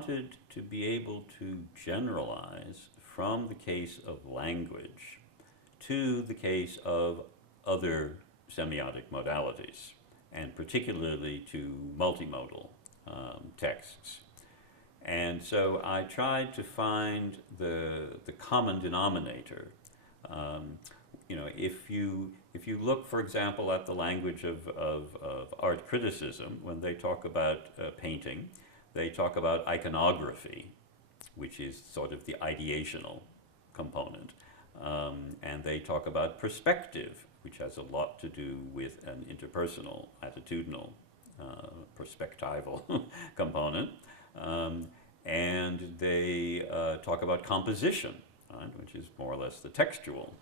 wanted to be able to generalize from the case of language to the case of other semiotic modalities, and particularly to multimodal texts. And so I tried to find the common denominator. If you look, for example, at the language of art criticism, when they talk about painting, they talk about iconography, which is sort of the ideational component. And they talk about perspective, which has a lot to do with an interpersonal, attitudinal, perspectival component. And they talk about composition, right, which is more or less the textual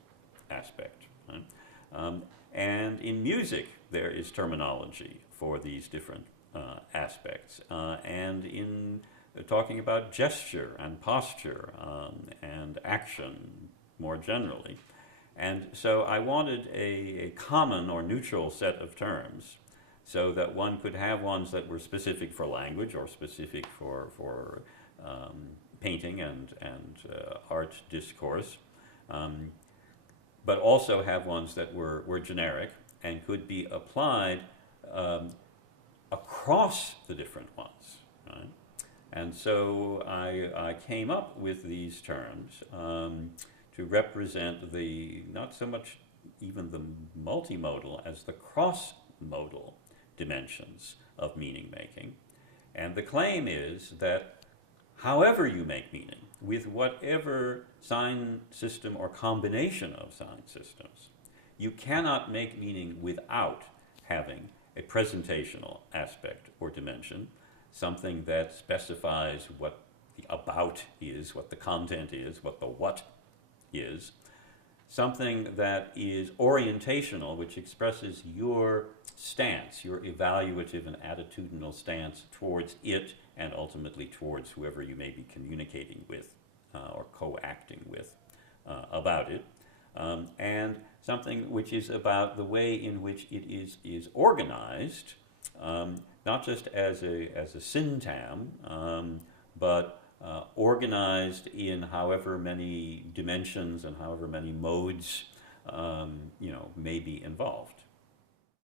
aspect. Right? And in music, there is terminology for these different aspects. And in talking about gesture and posture and action more generally. And so I wanted a common or neutral set of terms so that one could have ones that were specific for language or specific for painting and art discourse, but also have ones that were generic and could be applied across the different ones. Right? And so I came up with these terms to represent not so much even the multimodal as the cross-modal dimensions of meaning making. And the claim is that however you make meaning, with whatever sign system or combination of sign systems, you cannot make meaning without having a presentational aspect or dimension, something that specifies what the about is, what the content is, what the what is, something that is orientational, which expresses your stance, your evaluative and attitudinal stance towards it and ultimately towards whoever you may be communicating with or co-acting with about it, and something which is about the way in which it is organized, not just as a syntam, but organized in however many dimensions and however many modes may be involved.